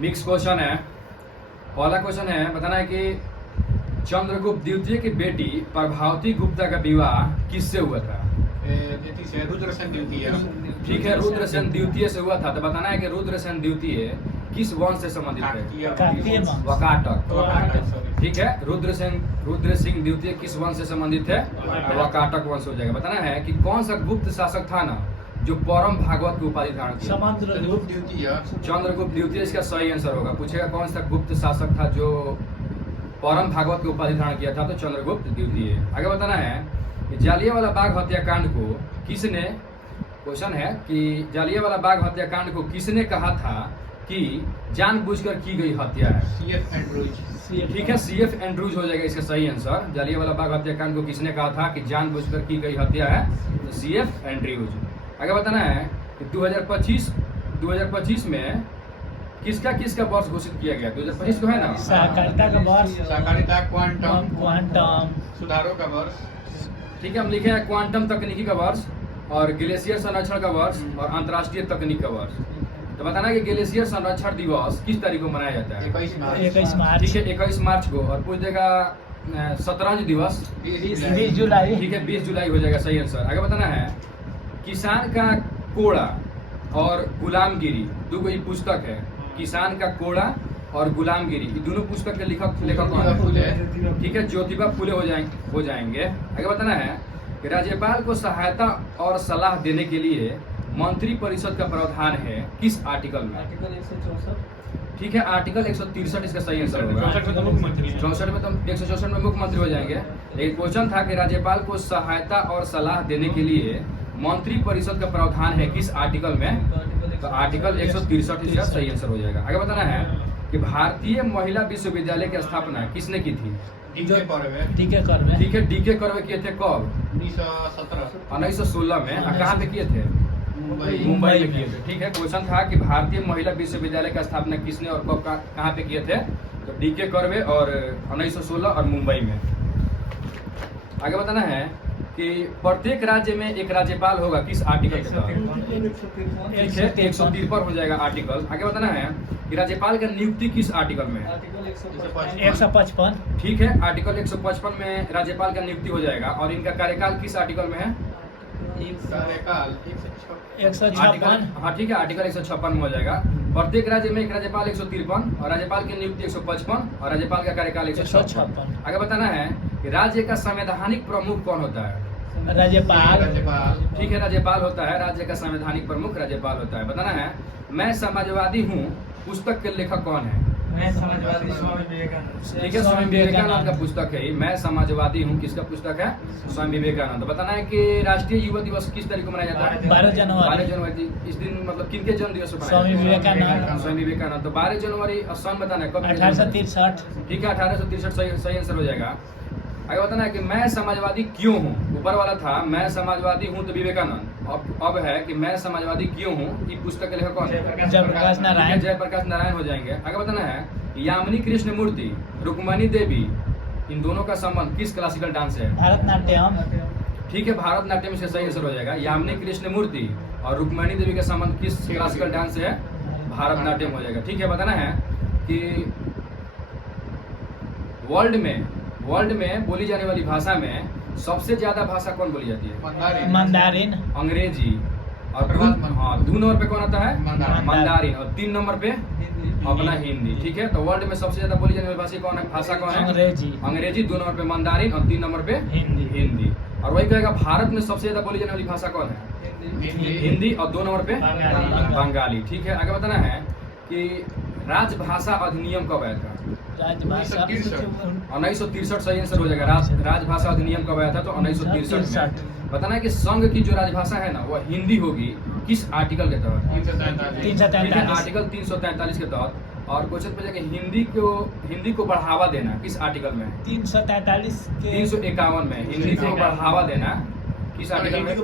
Mix question है। पहला question है, बताना है कि चंद्रगुप्त द्वितीय की बेटी प्रभावती गुप्ता का विवाह किससे हुआ था? रुद्रसेन द्वितीय। ठीक है, रुद्रसेन द्वितीय से हुआ था। तो बताना है कि रुद्रसेन द्वितीय किस वंश से संबंधित है? वकाटक। ठीक है, रुद्र सिंह द्वितीय किस वंश से संबंधित है? वकाटक वंश हो जाएगा। बताना है कि कौन सा गुप्त शासक था ना जो परम भागवत की उपाधि धारण किया? चंद्रगुप्त द्वितीय इसका सही आंसर होगा। पूछेगा कौन सा गुप्त शासक था जो परम भागवत की उपाधि धारण किया था? तो चंद्रगुप्त द्वितीय। आगे बताना है कि जालियांवाला बाग हत्याकांड को किसने, क्वेश्चन है कि जालियांवाला बाग हत्याकांड को किसने कहा था कि जानबूझकर की गई हत्या है? CF Andrews. ठीक है, सीएफ एंड्रूज हो जाएगा इसका सही आंसर। जालियांवाला बाग हत्याकांड को किसने कहा था कि जानबूझकर की गई हत्या है? तो सीएफ एंड्रूज। आगे बताना है कि 2025 में किसका वर्ष घोषित किया गया? 2025 को है ना, सहकारिता का वर्ष, सहकारिता क्वांटम सुधारों का वर्ष। ठीक है, हम लिखे हैं क्वांटम तकनीकी का वर्ष और ग्लेशियर संरक्षण का वर्ष और अंतर्राष्ट्रीय तकनीक का वर्ष। तो बताना है कि ग्लेशियर संरक्षण दिवस किस तारीख को मनाया जाता है? 21 मार्च। ठीक है, 21 मार्च को। और पूछ देगा शतरंज दिवस 20 जुलाई। ठीक है, 20 जुलाई हो जाएगा सही आंसर। आगे बताना है किसान का कोड़ा और गुलामगिरी, दो कोई पुस्तक है। किसान का कोड़ा और गुलामगिरी, ये दोनों पुस्तक के लेखक कौन है? ठीक है, ज्योतिबा फुले हो जाएंगे। आगे बताना है कि राज्यपाल को सहायता और सलाह देने के लिए मंत्री परिषद का प्रावधान है किस आर्टिकल में? आर्टिकल 164। ठीक है, आर्टिकल 163 इसका सही आंसर होगा। 64 में तो मुख्यमंत्री। 64 में तो 164 में मुख्यमंत्री हो जाएंगे। एक क्वेश्चन था कि राज्यपाल को सहायता और सलाह देने के लिए मंत्री परिषद का प्रावधान है किस आर्टिकल में? तो आर्टिकल 163 इसका सही आंसर हो जाएगा। आगे बताना है कि भारतीय महिला विश्वविद्यालय की स्थापना किसने की थी? डीके करवे। ठीक है, डीके करवे किए थे कब? 1917 1916 में। कहाँ पे किए थे? मुंबई में किए थे। ठीक है, क्वेश्चन था कि भारतीय महिला विश्वविद्यालय का स्थापना किसने और कब कहाँ पे किए थे? तो डीके करवे और 1916 और मुंबई में। आगे बताना है कि प्रत्येक राज्य में एक राज्यपाल होगा किस आर्टिकल के तहत? ठीक है, 153 हो जाएगा आर्टिकल। आगे बताना है कि राज्यपाल का नियुक्ति किस आर्टिकल में है? 155। ठीक है, आर्टिकल 155 में राज्यपाल का नियुक्ति हो जाएगा। और इनका कार्यकाल किस आर्टिकल में है? कार्यकाल 156। हाँ ठीक है, आर्टिकल 156 में हो जाएगा। प्रत्येक राज्य में एक राज्यपाल 153 और राज्यपाल की नियुक्ति 155 और राज्यपाल का कार्यकाल 156। आगे बताना है कि राज्य का संवैधानिक प्रमुख कौन होता है? राज्यपाल। ठीक है, राज्यपाल होता है। राज्य का संवैधानिक प्रमुख राज्यपाल होता है। बताना है मैं समाजवादी हूँ पुस्तक के लेखक कौन है? ठीक है, स्वामी विवेकानंद का पुस्तक है। मैं समाजवादी हूँ किसका पुस्तक है? स्वामी विवेकानंद। बताना है कि राष्ट्रीय युवा दिवस किस तारीख को मनाया जाता है? 12 जनवरी। इस दिन मतलब किनके जन्म दिवस पर? स्वामी विवेकानंद। स्वामी विवेकानंद। तो 12 जनवरी सन बताना है कब? 1863। ठीक है, 1863 सही आंसर हो जाएगा। आगे बताना है कि मैं समाजवादी क्यों हूँ। ऊपर वाला था मैं समाजवादी हूँ तो विवेकानंद, अब है कि मैं समाजवादी क्यों हूँ। ये पुस्तक के लेखक कौन है? जयप्रकाश नारायण। जयप्रकाश नारायण हो जाएंगे। आगे बताना है यामिनी कृष्ण मूर्ति, रुक्मणी देवी, इन दोनों का संबंध किस क्लासिकल डांस से है? भरतनाट्यम। ठीक है, भारतनाट्यम से सही आंसर हो जाएगा। यामिनी कृष्ण मूर्ति और रुक्मणी देवी का संबंध किस क्लासिकल डांस से है? भारतनाट्यम हो जाएगा। ठीक है, बताना है कि वर्ल्ड में बोली जाने वाली भाषा में सबसे ज्यादा भाषा कौन बोली जाती है? मंदारिन। अंग्रेजी। और हाँ, 2 नंबर पे कौन आता है? मंदारिन। और 3 नंबर पे अपना हिंदी। ठीक है, तो वर्ल्ड में सबसे ज्यादा बोली जाने वाली भाषा कौन है? अंग्रेजी। 2 नंबर पे मंदारिन और 3 नंबर पे हिंदी। और वही कहेगा भारत में सबसे ज्यादा बोली जाने वाली भाषा कौन है? हिंदी। और 2 नंबर पे बंगाली। ठीक है, आगे बताना है कि राजभाषा अधिनियम कब आया था? 1963 सही आंसर हो जाएगा। राजभाषा अधिनियम कब आया था? तो 1963 में। बताना है कि संघ की जो राजभाषा है ना वह हिंदी होगी किस आर्टिकल के तहत? 343। आर्टिकल 343 के तहत। और क्वेश्चन पूछा कि हिंदी को बढ़ावा देना किस आर्टिकल में? 351 में। हिंदी को बढ़ावा देना किस आर्टिकल में?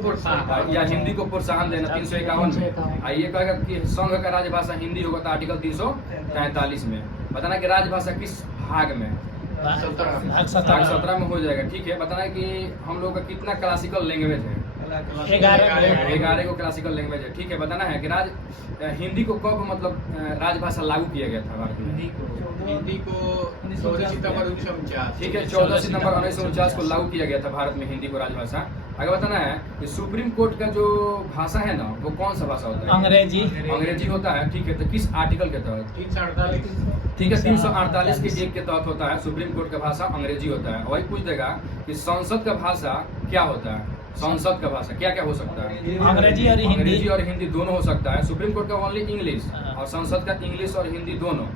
या हिंदी को प्रोत्साहन देना 351 में। आइए कहेगा कि संघ का राजभाषा हिंदी होगा तो आर्टिकल 343 में। बताना कि राजभाषा किस भाग में? भाग 17 में हो जाएगा। ठीक है, बताना है कि हम लोग का कितना क्लासिकल लैंग्वेज है? 11 को क्लासिकल लैंग्वेज है। ठीक है, बताना है कि हिंदी को कब मतलब राजभाषा लागू किया गया था भारत में? हिंदी को 14 सितंबर 1949। ठीक है, 14 सितंबर 1949 को लागू किया गया था भारत में हिंदी को राजभाषा। आगे बताना है कि सुप्रीम कोर्ट का जो भाषा है ना वो कौन सा भाषा होता है? अंग्रेजी। अंग्रेजी होता है। ठीक है, तो किस आर्टिकल के तहत? 348। ठीक है, 348 के एक के तहत होता है। सुप्रीम कोर्ट का भाषा अंग्रेजी होता है। वही पूछ देगा कि संसद का भाषा क्या होता है? संसद का भाषा क्या क्या हो सकता है? अंग्रेजी और हिंदी। अंग्रेजी और हिंदी दोनों हो सकता है। सुप्रीम कोर्ट का ओनली इंग्लिश और संसद का इंग्लिश और हिंदी दोनों।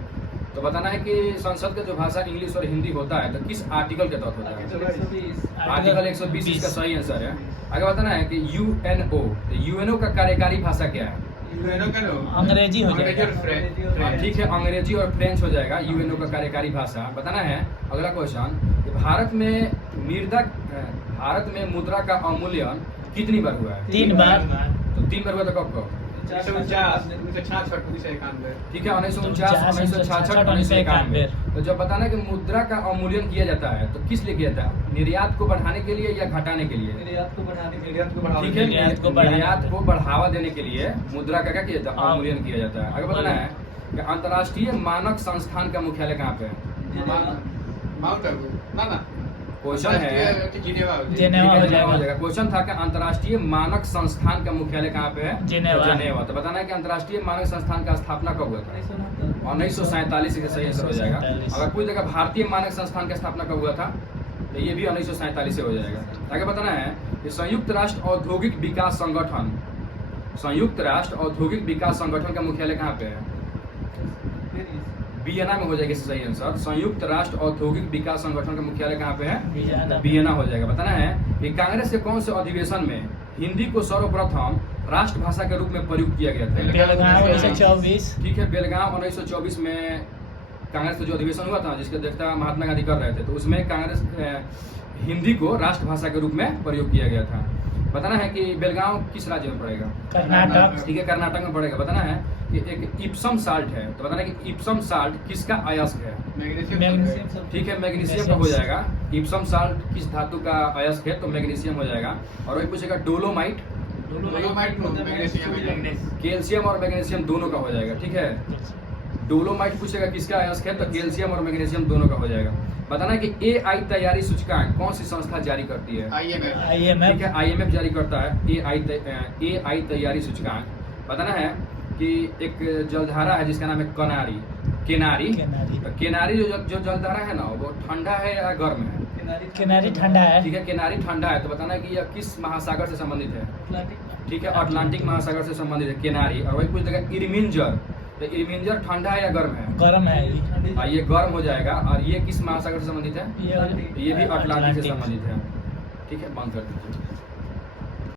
तो बताना है कि संसद का जो भाषा इंग्लिश और हिंदी होता है तो किस आर्टिकल के तहत होता है? आर्टिकल 120 इसका सही आंसर है। आगे बताना है कि यूएनओ, तो यूएनओ का कार्यकारी भाषा क्या है? अंग्रेजी हो अंग्रेजी और जाएगा। फ्रेंच। ठीक है, अंग्रेजी और फ्रेंच हो जाएगा यूएनओ का कार्यकारी भाषा। बताना है अगला क्वेश्चन, भारत में मुद्रा का अवमूल्यन कितनी बार हुआ है? 3 बार। तो 3 बार हुआ तो कब कब? 1949, 1966, 1991। ठीक है, 1949, 1966, 1991। तो जब बताना कि मुद्रा का अवमूल्यन किया जाता है तो किस लिए किया जाता है? निर्यात को बढ़ाने के लिए या घटाने के लिए? निर्यात को बढ़ावा ठीक है, निर्यात निर्यात को बढ़ावा देने के लिए मुद्रा का क्या किया जाता है? अवमूल्यन किया जाता है। आगे बताना है कि अंतर्राष्ट्रीय मानक संस्थान का मुख्यालय कहाँ पे है? माउंट आबू ना क्वेश्चन है जिनेवा जिनेवा हो जिनेवा हो जाएगा। जाएगा। क्वेश्चन था कि अंतर्राष्ट्रीय मानक संस्थान का मुख्यालय कहाँ पे है? जिनेवा। तो बताना है कि अंतर्राष्ट्रीय मानक संस्थान का स्थापना कब हुआ था? 1947 से सही आंसर हो जाएगा। अगर पूछ देगा भारतीय मानक संस्थान की स्थापना कब हुआ था तो ये भी 1947 से हो जाएगा। आगे बताना है कि संयुक्त राष्ट्र औद्योगिक विकास संगठन का मुख्यालय कहाँ पे है? वियना में हो जाएगा इससे सही आंसर। संयुक्त राष्ट्र औद्योगिक विकास संगठन का मुख्यालय कहाँ पे है? वियना हो जाएगा। बताना है कि कांग्रेस के कौन से अधिवेशन में हिंदी को सर्वप्रथम राष्ट्रभाषा के रूप में प्रयुक्त किया गया था? बेलगाम 1924। ठीक है, बेलगाम 1924 में कांग्रेस का जो अधिवेशन हुआ था जिसकी अध्यक्षता महात्मा गांधी कर रहे थे, तो उसमें कांग्रेस हिंदी को राष्ट्रभाषा के रूप में प्रयोग किया गया था। बताना है कि बेलगाम किस राज्य में पड़ेगा? कर्नाटक। ठीक है, कर्नाटक में पड़ेगा। बताना है कि एक इप्सम साल्ट है, तो बताना है कि इप्सम साल्ट किसका अयस्क है? मैग्नीशियम। ठीक है, मैग्नीशियम का हो जाएगा। इप्सम साल्ट किस धातु का अयस्क है? तो मैग्नीशियम हो जाएगा। और वही पूछेगा डोलोमाइट, कैल्शियम और मैग्नीशियम दोनों का हो जाएगा। ठीक है, डोलोमाइट पूछेगा किसका अयस्क है? तो कैल्शियम और मैग्नीशियम दोनों का हो जाएगा। बताना है कि एआई तैयारी सूचकांक कौन सी संस्था जारी करती है? IMF। ठीक है, IMF जारी करता है एआई तैयारी सूचकांक। बताना है कि एक जलधारा है जिसका नाम है केनारी। तो केनारी जो जलधारा है ना वो ठंडा है या गर्म है? केनारी ठंडा है। ठीक है, केनारी ठंडा है। तो बताना है कि यह किस महासागर से संबंधित है? ठीक है, अटलांटिक महासागर से संबंधित है केनारी। और वही पूछ देगा इरमिंजर, तो इरमिंजर ठंडा है या गर्म है? गर्म है। ये गर्म हो जाएगा। और ये किस महासागर से संबंधित है? ये भी अटलांटिक से संबंधित है। ठीक है, बंद कर दीजिए।